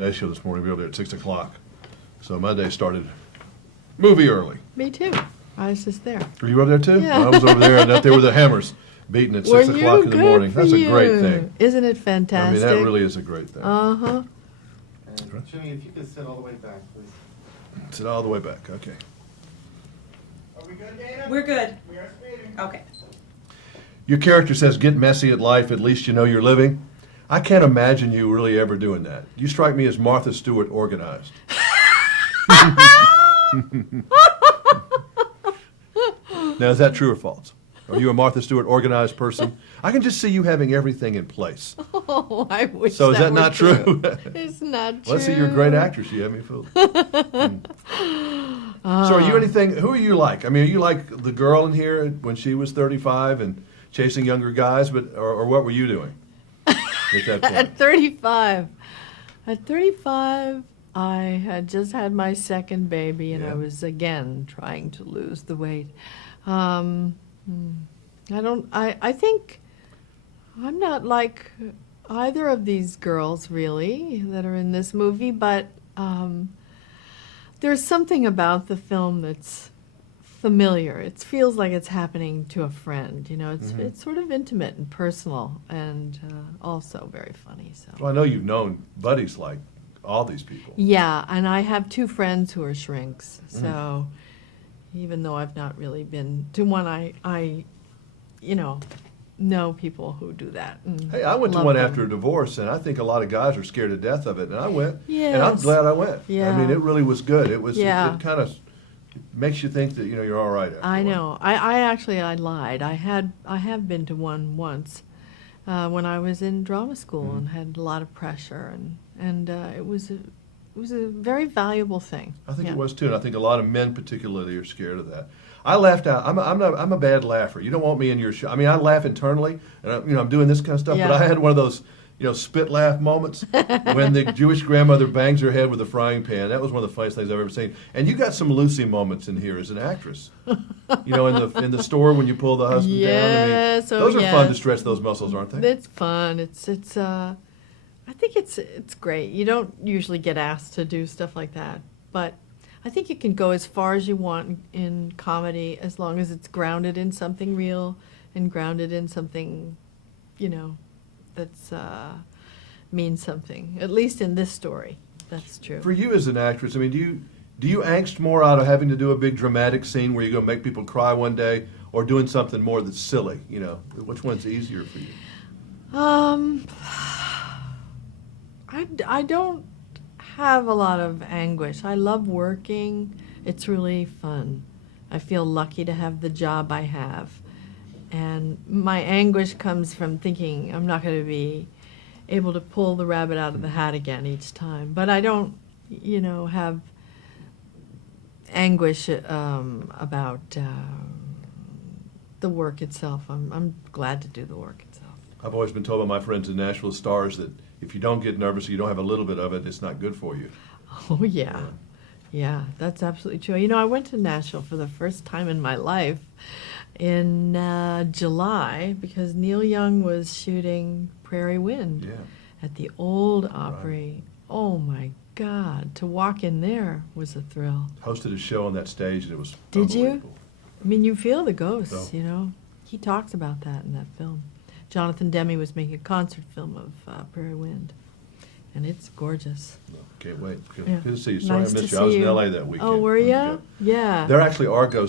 Today show this morning, we were over there at 6 o'clock. So my day started movie early. Me too. I was just there. Were you over there too? Yeah. Well, I was over there and out there with the hammers beating at 6 o'clock in the morning. That's a great thing. Isn't it fantastic? I mean, that really is a great thing. Uh-huh. And Jimmy, if you could sit all the way back, please. Sit all the way back, okay. Are we good, Dana? We're good. We are speeding. Okay. Your character says, get messy at life, at least you know you're living. I can't imagine you really ever doing that. You strike me as Martha Stewart organized. Now, is that true or false? Are you a Martha Stewart organized person? I can just see you having everything in place. Oh, I wish So is that were not true? It's not true. Let's see, you're a great actress. You have me fooled. So are you anything, who are you like? I mean, are you like the girl in here when she was 35 and chasing younger guys, or what were you doing at that point? At 35. At 35, I had just had my second baby, and Yeah. I was again trying to lose the weight. I think I'm not like either of these girls really that are in this movie, but there's something about the film that's familiar. It feels like it's happening to a friend. You know, it's sort of intimate and personal, and also very funny. So. Well, I know you've known buddies like all these people. Yeah, and I have two friends who are shrinks. So even though I've not really been to one, I know people who do that. And Hey, I went to love one them. after a divorce, and I think a lot of guys are scared to death of it, and I went, and I'm Yes. glad I went. Yeah. I mean, it really was good. It was, Yeah. it kind of makes you think that, you're all right after I a while. know. I lied. I have been to one once when I was in drama school and had a lot of pressure, and it was a very valuable thing. I think Yeah. it was too, and I think a lot of men particularly are scared of that. I laughed out. I'm a bad laugher. You don't want me in your show. I mean, I laugh internally, and I'm doing this kind of stuff. But Yeah. I had one of those, spit laugh moments when the Jewish grandmother bangs her head with a frying pan. That was one of the funniest things I've ever seen. And you got some Lucy moments in here as an actress. In the store when you pull the husband down. Yes, I mean, oh, those are fun to yes. stretch those muscles, aren't they? It's fun. I think it's great. You don't usually get asked to do stuff like that, but I think you can go as far as you want in comedy as long as it's grounded in something real and grounded in something, that's means something. At least in this story, that's true. For you as an actress, I mean, do you angst more out of having to do a big dramatic scene where you're going to make people cry one day, or doing something more that's silly? Which one's easier for you? I don't have a lot of anguish. I love working. It's really fun. I feel lucky to have the job I have. And my anguish comes from thinking I'm not going to be able to pull the rabbit out of the hat again each time. But I don't, have anguish about the work itself. I'm glad to do the work itself. I've always been told by my friends in Nashville stars that if you don't get nervous or you don't have a little bit of it, it's not good for you. Oh, yeah. Yeah, that's absolutely true. I went to Nashville for the first time in my life in July because Neil Young was shooting Prairie Wind Yeah. at the old Opry. Oh, my God. To walk in there was a thrill. Hosted a show on that stage, and it was Did you? unbelievable. I mean, you feel the ghosts, Oh. He talks about that in that film. Jonathan Demme was making a concert film of Prairie Wind, and it's gorgeous. No, can't wait. Good, Yeah. good to see you. Sorry Nice I to missed you. I was see in you. L.A. that weekend. Oh, were When ya? Yeah. There actually are ghosts